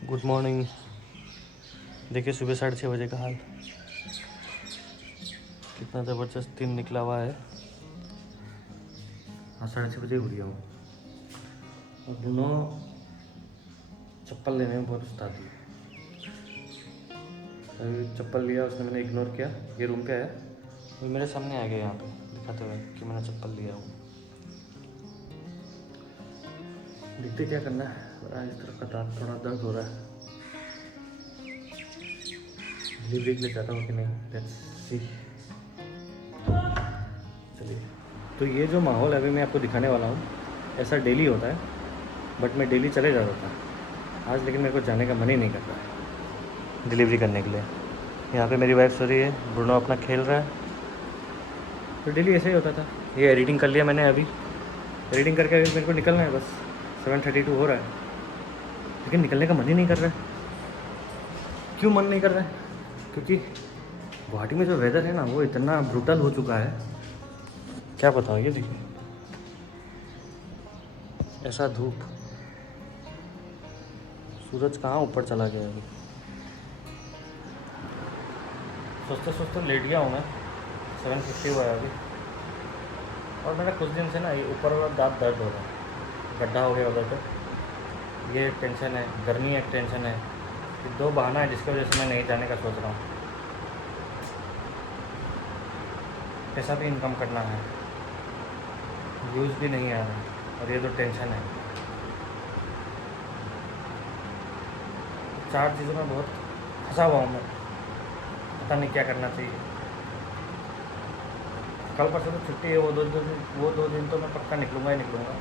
Good morning. देखिए सुबह 6:30 बजे का हाल, कितना ज़बरदस्त दिन निकला हुआ है। हाँ 6:30 बजे उठ गया हूँ और दोनों चप्पल लेने में बहुत उस्तादी है। अभी चप्पल लिया, उसने मैंने इग्नोर किया। ये रूम पे है, वो मेरे सामने आ गया यहाँ पे दिखाते हुए कि मैंने चप्पल लिया हूँ। देखते क्या करना है। इस तरफ का दांत थोड़ा दर्द हो रहा है, डिलीवरी के लिए जाता हूँ कि नहीं, लेट्स सी। चलिए, तो ये जो माहौल है अभी मैं आपको दिखाने वाला हूँ, ऐसा डेली होता है, बट मैं डेली चले जाता था आज, लेकिन मेरे को जाने का मन ही नहीं कर रहा है डिलीवरी करने के लिए। यहाँ पे मेरी वाइफ सो रही है, ब्रूनो अपना खेल रहा है। तो डेली ऐसे ही होता था। ये एडिटिंग कर लिया मैंने, अभी एडिटिंग करके मेरे को निकलना है बस। 7:32 हो रहा है, लेकिन निकलने का मन ही नहीं कर रहा है। क्यों मन नहीं कर रहा है? क्योंकि गुवाहाटी में जो वेदर है ना, वो इतना ब्रूटल हो चुका है, क्या बताऊँ। ये देखिए ऐसा धूप, सूरज कहाँ ऊपर चला गया अभी। सोचते सोचते लेट गया हूँ मैं। 7:50 हुआ है अभी, और मेरा कुछ दिन से ना ये ऊपर वाला दांत दर्द हो रहा है, गड्ढा हो गया उधर पे। ये टेंशन है, गर्मी एक टेंशन है, ये दो बहाना है जिसकी वजह से मैं नहीं जाने का सोच रहा हूँ। पैसा भी इनकम करना है, व्यूज़ भी नहीं आ रहा, और ये तो टेंशन है। चार चीज़ों में बहुत फंसा हुआ हूँ मैं, पता नहीं क्या करना चाहिए। कल परसों तो छुट्टी है, वो दो दिन तो मैं पक्का निकलूँगा ही निकलूँगा,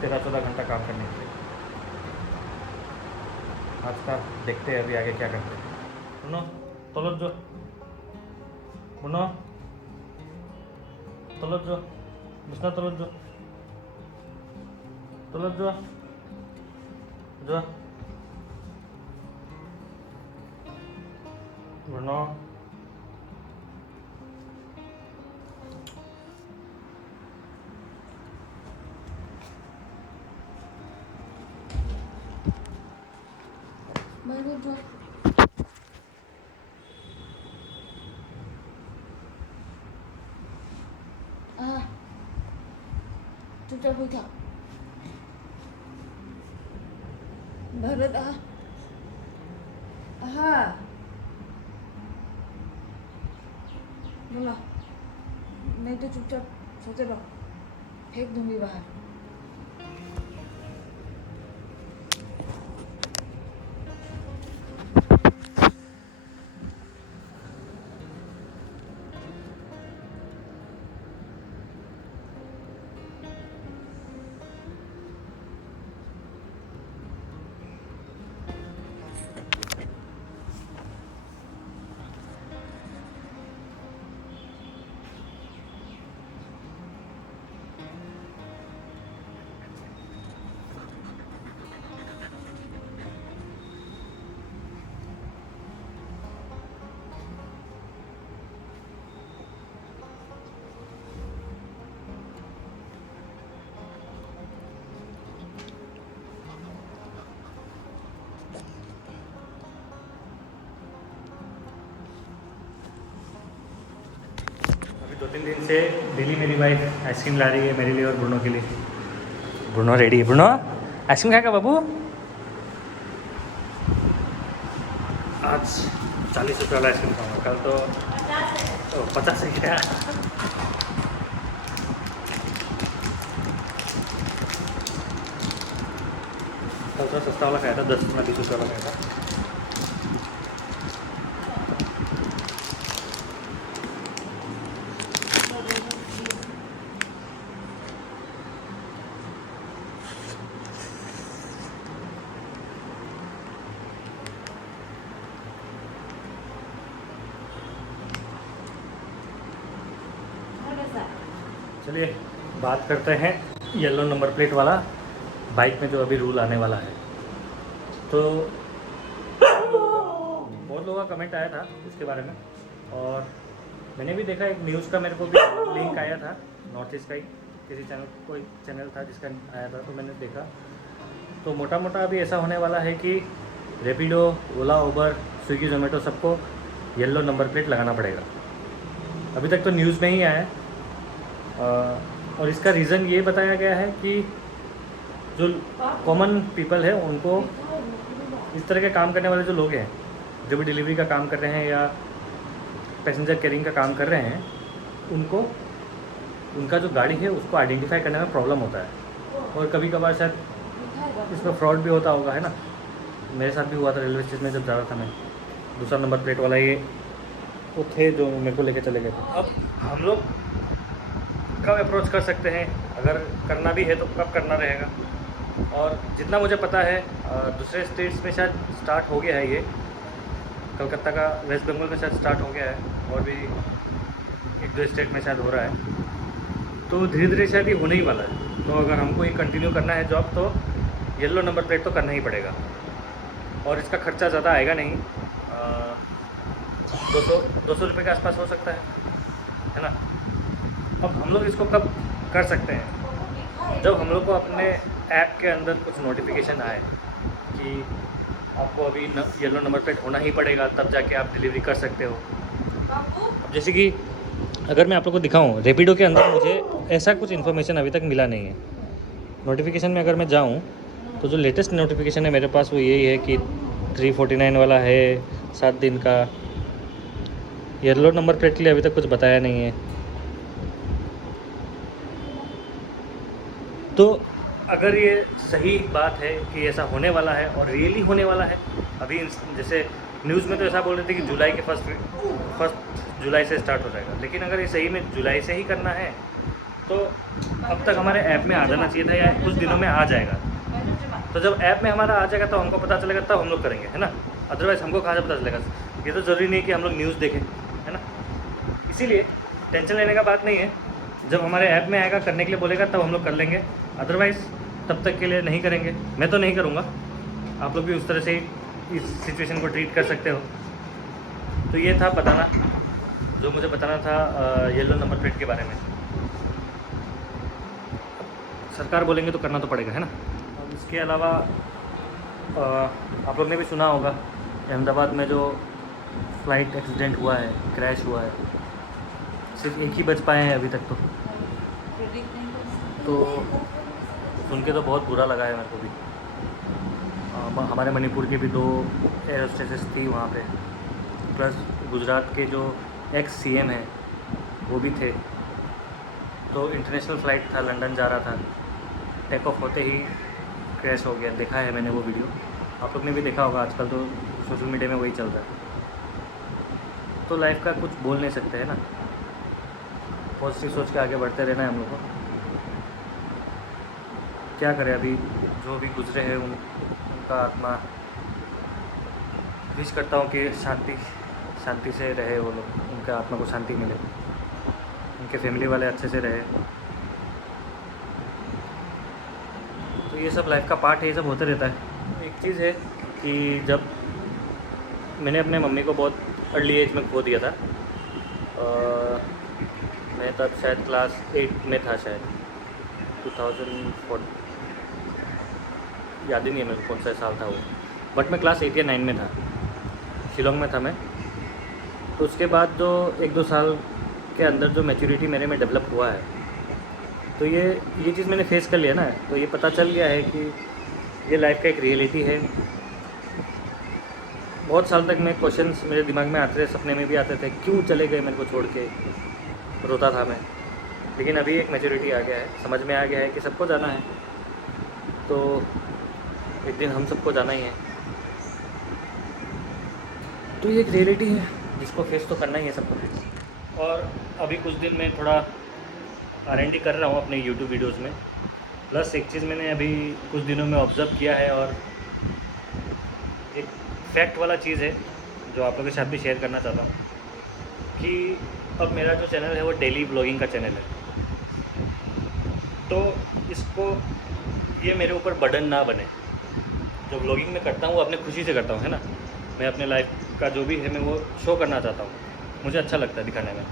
13-14 घंटा काम करने के लिए। आज का देखते हैं अभी आगे क्या करते हैं। बुनो तोलो जो, बुनो तोलो जो, बिस्ना तोलो जो, तोलो जो जो, बुनो मैंने जो चुपचाप हो क्या भरत बोला, नहीं तो चुपचाप सोते रहो, फेंक दूंगी बाहर। अभी 2-3 दिन से डेली मेरी वाइफ आइसक्रीम ला रही है मेरे लिए और ब्रूनो के लिए। ब्रूनो रेडी है? ब्रूनो आइसक्रीम खाएगा बाबू? आज 40 रुपये वाला आइसक्रीम खाऊंगा, कल तो 50 है क्या? कल तो सस्ता वाला खाया था, 10-20 रुपये वाला खाया था। चलिए बात करते हैं येलो नंबर प्लेट वाला बाइक में जो अभी रूल आने वाला है। तो बहुत लोगों का कमेंट आया था इसके बारे में, और मैंने भी देखा, एक न्यूज़ का मेरे को भी लिंक आया था, नॉर्थ ईस्ट का ही किसी चैनल, कोई चैनल था जिसका आया था, तो मैंने देखा। तो मोटा मोटा अभी ऐसा होने वाला है कि रेपिडो, ओला, उबर, स्विगी, जोमेटो सबको येलो नंबर प्लेट लगाना पड़ेगा। अभी तक तो न्यूज़ में ही आया है और इसका रीज़न ये बताया गया है कि जो कॉमन पीपल है उनको, इस तरह के काम करने वाले जो लोग हैं, जो भी डिलीवरी का काम कर रहे हैं या पैसेंजर कैरिंग का काम कर रहे हैं, उनको उनका जो गाड़ी है उसको आइडेंटिफाई करने में प्रॉब्लम होता है और कभी कभार शायद इसमें फ्रॉड भी होता होगा, है ना। मेरे साथ भी हुआ था रेलवे स्टेशन में जब जा रहा था मैं। दूसरा नंबर प्लेट वाला ये वो थे जो मेरे को लेके चले गए थे। अब हम लोग कब अप्रोच कर सकते हैं, अगर करना भी है तो कब करना रहेगा। और जितना मुझे पता है दूसरे स्टेट्स में शायद स्टार्ट हो गया है ये, कलकत्ता का, वेस्ट बंगाल में शायद स्टार्ट हो गया है और भी 1-2 स्टेट में शायद हो रहा है। तो धीरे धीरे शायद ये होने ही वाला है। तो अगर हमको ये कंटिन्यू करना है जॉब तो येलो नंबर प्लेट तो करना ही पड़ेगा और इसका खर्चा ज़्यादा आएगा नहीं, 200 रुपये के आसपास हो सकता है ना। अब हम लोग इसको कब कर सकते हैं, जब हम लोग को अपने ऐप के अंदर कुछ नोटिफिकेशन आए कि आपको अभी येलो नंबर प्लेट होना ही पड़ेगा, तब जाके आप डिलीवरी कर सकते हो। अब जैसे कि अगर मैं आप लोग को दिखाऊं, रेपिडो के अंदर मुझे ऐसा कुछ इन्फॉर्मेशन अभी तक मिला नहीं है। नोटिफिकेशन में अगर मैं जाऊं तो जो लेटेस्ट नोटिफिकेशन है मेरे पास वो यही है कि 349 वाला है, 7 दिन का। येलो नंबर प्लेट के लिए अभी तक कुछ बताया नहीं है। तो अगर ये सही बात है कि ऐसा होने वाला है और रियली होने वाला है, अभी जैसे न्यूज़ में तो ऐसा बोल रहे थे कि जुलाई के फर्स्ट जुलाई से स्टार्ट हो जाएगा, लेकिन अगर ये सही में जुलाई से ही करना है तो अब तक हमारे ऐप में आ जाना चाहिए था या कुछ दिनों में आ जाएगा। तो जब ऐप में हमारा आ जाएगा तो हमको पता चलेगा, तब हम लोग करेंगे, है ना। अदरवाइज़ हमको कहाँ से पता चलेगा। ये तो ज़रूरी नहीं कि हम लोग न्यूज़ देखें, है ना। इसीलिए टेंशन लेने का बात नहीं है। जब हमारे ऐप में आएगा, करने के लिए बोलेगा, तब हम लोग कर लेंगे। अदरवाइज़ तब तक के लिए नहीं करेंगे। मैं तो नहीं करूँगा, आप लोग भी उस तरह से ही इस सिचुएशन को ट्रीट कर सकते हो। तो ये था बताना, जो मुझे बताना था येलो नंबर प्लेट के बारे में। सरकार बोलेंगे तो करना तो पड़ेगा, है ना। और इसके अलावा आप लोग ने भी सुना होगा अहमदाबाद में जो फ़्लाइट एक्सीडेंट हुआ है, क्रैश हुआ है, सिर्फ एक ही बच पाए हैं अभी तक। तो सुन के तो बहुत बुरा लगा है मेरे को भी। हमारे मणिपुर के भी 2 एयर होस्टेसेस थी वहाँ पे, प्लस गुजरात के जो एक्स CM हैं वो भी थे। तो इंटरनेशनल फ़्लाइट था, लंदन जा रहा था, टेक ऑफ होते ही क्रैश हो गया। देखा है मैंने वो वीडियो, आप लोग ने भी देखा होगा। आजकल तो सोशल मीडिया में वही चल रहा है। तो लाइफ का कुछ बोल नहीं सकते, है ना। पॉजिटिव सोच के आगे बढ़ते रहना है हम लोग को। क्या करें, अभी जो भी गुजरे हैं उनका आत्मा, विश करता हूँ कि शांति से रहे वो लोग, उनके आत्मा को शांति मिले, उनके फैमिली वाले अच्छे से रहे। तो ये सब लाइफ का पार्ट है, ये सब होते रहता है। एक चीज़ है कि जब मैंने अपने मम्मी को बहुत अर्ली एज में खो दिया था, मैं तब शायद क्लास 8 में था, शायद 2004, याद ही नहीं है मेरे को कौन सा साल था वो, बट मैं क्लास 8 या 9 में था, शिलोंग में था मैं। तो उसके बाद जो 1-2 साल के अंदर जो मैच्योरिटी मेरे में डेवलप हुआ है, तो ये चीज़ मैंने फेस कर लिया ना, तो ये पता चल गया है कि ये लाइफ का एक रियलिटी है। बहुत साल तक मैं क्वेश्चंस मेरे दिमाग में आते थे, सपने में भी आते थे, क्यों चले गए मेरे को छोड़ के, रोता था मैं। लेकिन अभी एक मैच्योरिटी आ गया है, समझ में आ गया है कि सबको जाना है, तो एक दिन हम सबको जाना ही है। तो ये एक रियलिटी है जिसको फेस तो करना ही है सबको। और अभी कुछ दिन में थोड़ा R&D कर रहा हूँ अपने YouTube वीडियोज़ में। प्लस एक चीज़ मैंने अभी कुछ दिनों में ऑब्ज़र्व किया है और एक फैक्ट वाला चीज़ है जो आप लोगों के साथ भी शेयर करना चाहता हूँ कि अब मेरा जो चैनल है वो डेली व्लॉगिंग का चैनल है। तो इसको ये मेरे ऊपर बर्डन ना बने। जो व्लॉगिंग मैं करता हूँ वो अपने खुशी से करता हूँ, है ना। मैं अपने लाइफ का जो भी है मैं वो शो करना चाहता हूँ, मुझे अच्छा लगता है दिखाने में।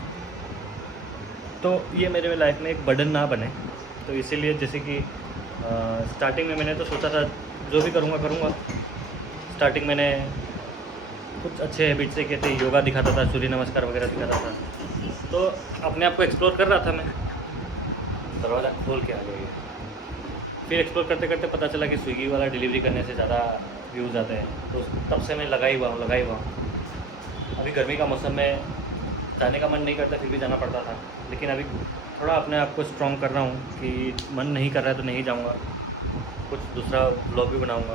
तो ये मेरे लाइफ में एक बर्डन ना बने। तो इसीलिए जैसे कि स्टार्टिंग में मैंने तो सोचा था जो भी करूँगा करूँगा। स्टार्टिंग मैंने कुछ अच्छे हैबिट से किए थे, योगा दिखाता था, सूर्य नमस्कार वगैरह दिखाता था, तो अपने आप को एक्सप्लोर कर रहा था मैं। दरवाज़ा खोल के आ गई। फिर एक्सप्लोर करते करते पता चला कि स्विगी वाला डिलीवरी करने से ज़्यादा व्यूज़ आते हैं, तो तब से मैं लगा ही हुआ हूँ। अभी गर्मी का मौसम में जाने का मन नहीं करता, फिर भी जाना पड़ता था, लेकिन अभी थोड़ा अपने आप को स्ट्रॉन्ग कर रहा हूँ कि मन नहीं कर रहा है तो नहीं जाऊँगा। कुछ दूसरा व्लॉग भी बनाऊँगा,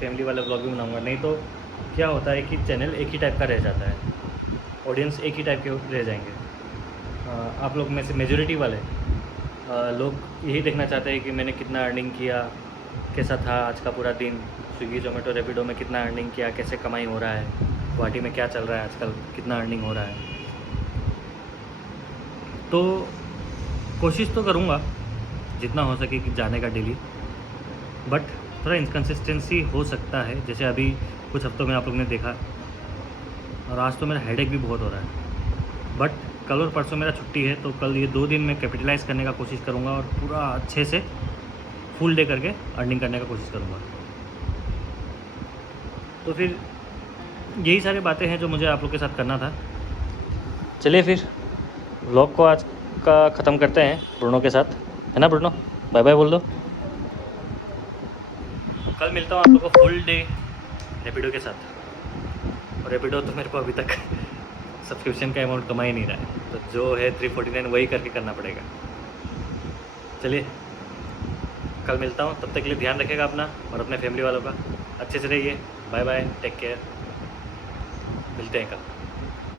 फैमिली वाला व्लॉग भी बनाऊँगा। नहीं तो क्या होता है कि चैनल एक ही टाइप का रह जाता है, ऑडियंस एक ही टाइप के रह जाएंगे। आप लोग में से मेजॉरिटी वाले लोग यही देखना चाहते हैं कि मैंने कितना अर्निंग किया, कैसा था आज का पूरा दिन, स्विगी जोमेटो रैपिडो में कितना अर्निंग किया, कैसे कमाई हो रहा है, गुवाहाटी में क्या चल रहा है आजकल, कितना अर्निंग हो रहा है। तो कोशिश तो करूँगा जितना हो सके कि जाने का डेली, बट थोड़ा इनकन्सिस्टेंसी हो सकता है। जैसे अभी कुछ हफ्तों में आप लोग ने देखा, और आज तो मेरा हेडेक भी बहुत हो रहा है, बट कल और परसों मेरा छुट्टी है, तो कल ये 2 दिन मैं कैपिटलाइज़ करने का कोशिश करूँगा और पूरा अच्छे से फुल डे करके अर्निंग करने का कोशिश करूँगा। तो फिर यही सारी बातें हैं जो मुझे आप लोग के साथ करना था। चलिए फिर व्लॉग को आज का ख़त्म करते हैं ब्रुनो के साथ, है ना ब्रुनो? बाय बाय बोल दो। कल मिलता हूँ आप लोग को फुल डे रैपिडो के साथ। और रैपिडो तो मेरे को अभी तक सब्सक्रिप्शन का अमाउंट कमा ही नहीं रहा है, तो जो है 349 वही करके करना पड़ेगा। चलिए कल मिलता हूँ, तब तक के लिए ध्यान रखिएगा अपना और अपने फैमिली वालों का। अच्छे से रहिए, बाय बाय, टेक केयर, मिलते हैं कल।